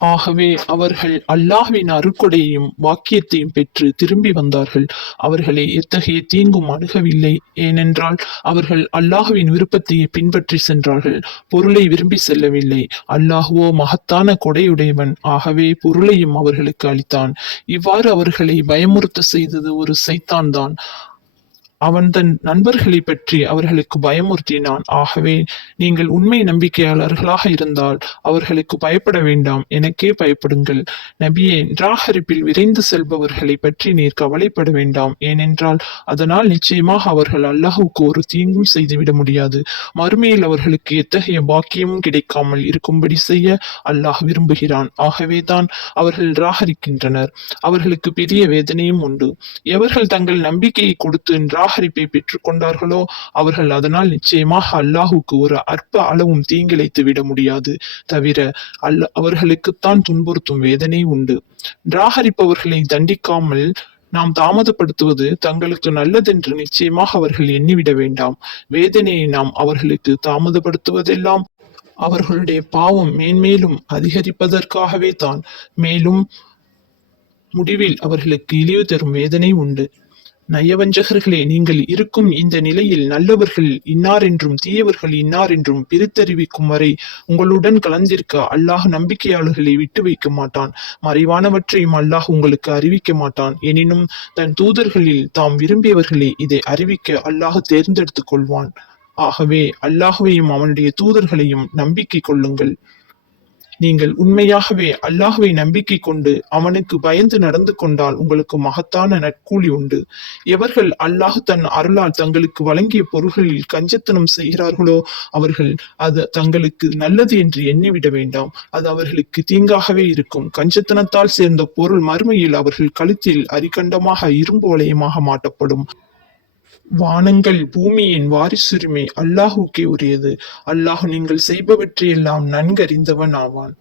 ஆகவே அவர்கள் அல்லாஹ்வின் அருக்கொடையையும் வாக்கியத்தையும் பெற்று திரும்பி வந்தார்கள். அவர்களை எத்தகைய தீங்கும் அணுகவில்லை. ஏனென்றால் அவர்கள் அல்லாஹுவின் விருப்பத்தையே பின்பற்றி சென்றார்கள். பொருளை விரும்பி செல்லவில்லை. அல்லாஹுவோ மகத்தான கொடையுடையவன். ஆகவே பொருளையும் அவர்களுக்கு அளித்தான். இவ்வாறு அவர்களை பயமுறுத்த செய்தது ஒரு சைத்தான் தான் அவன் தன் நண்பர்களை பற்றி அவர்களுக்கு பயமுறுத்தினான். ஆகவே நீங்கள் உண்மை நம்பிக்கையாளர்களாக இருந்தால் அவர்களுக்கு பயப்பட வேண்டாம். எனக்கே பயப்படுங்கள். நபியே நிராகரிப்பில் விரைந்து செல்பவர்களை பற்றி நீர் கவலைப்பட வேண்டாம். ஏனென்றால் அதனால் நிச்சயமாக அவர்கள் அல்லாஹுக்கு ஒரு தீங்கும் செய்துவிட முடியாது. மறுமையில் அவர்களுக்கு எத்தகைய பாக்கியமும் கிடைக்காமல் இருக்கும்படி செய்ய அல்லாஹ் விரும்புகிறான். ஆகவேதான் அவர்கள் நிராகரிக்கின்றனர். அவர்களுக்கு பெரிய வேதனையும் உண்டு. எவர்கள் தங்கள் நம்பிக்கையை கொடுத்து நிராகரிப்பை பெற்றுக்கொண்டார்களோ? அவர்கள் அதனால் நிச்சயமாக அல்லாஹுக்கு ஒரு அற்ப அளவும் தீங்கிழைத்து விட முடியாது. தவிர அல்ல அவர்களுக்குத்தான் துன்புறுத்தும் வேதனை உண்டு. நிராகரிப்பவர்களை தண்டிக்காமல் நாம் தாமதப்படுத்துவது தங்களுக்கு நல்லதென்று நிச்சயமாக அவர்கள் எண்ணிவிட வேண்டாம். வேதனையை நாம் அவர்களுக்கு தாமதப்படுத்துவதெல்லாம் அவர்களுடைய பாவம் மேன்மேலும் அதிகரிப்பதற்காகவே தான் மேலும் முடிவில் அவர்களுக்கு இழிவு தரும் வேதனை உண்டு. நயவஞ்சகர்களே நீங்கள் இருக்கும் இந்த நிலையில் நல்லவர்கள் இன்னார் என்றும் தீயவர்கள் இன்னார் என்றும் பிரித்தறிவிக்கும் வரை உங்களுடன் கலந்திருக்க அல்லாஹ் நம்பிக்கையாளர்களை விட்டு வைக்க மாட்டான். மறைவானவற்றையும் அல்லாஹ் உங்களுக்கு அறிவிக்க மாட்டான். எனினும் தன் தூதர்களில் தாம் விரும்பியவர்களை இதை அறிவிக்க அல்லாஹ் தேர்ந்தெடுத்துக் கொள்வான். ஆகவே அல்லாஹுவையும் அவனுடைய தூதர்களையும் நம்பிக்கை கொள்ளுங்கள். நீங்கள் உண்மையாகவே அல்லாஹுவை நம்பிக்கை கொண்டு அவனுக்கு பயந்து நடந்து கொண்டால் உங்களுக்கு மகத்தான நற்கூலி உண்டு. எவர்கள் அல்லாஹ் தன் அருளால் தங்களுக்கு வழங்கிய பொருள்களில் கஞ்சத்தனம் செய்கிறார்களோ அவர்கள் அது தங்களுக்கு நல்லது என்று எண்ணிவிட வேண்டாம். அது அவர்களுக்கு தீங்காகவே இருக்கும். கஞ்சத்தனத்தால் சேர்ந்த பொருள் மறுமையில் அவர்கள் கழுத்தில் அரிகண்டமாக இரும்பு வளையமாக மாட்டப்படும். வானங்கள் பூமியின் வாரிசுரிமை அல்லாஹுக்கே உரியது. அல்லாஹ் நீங்கள் செய்பவற்றையெல்லாம் நன்கறிந்தவன் ஆவான்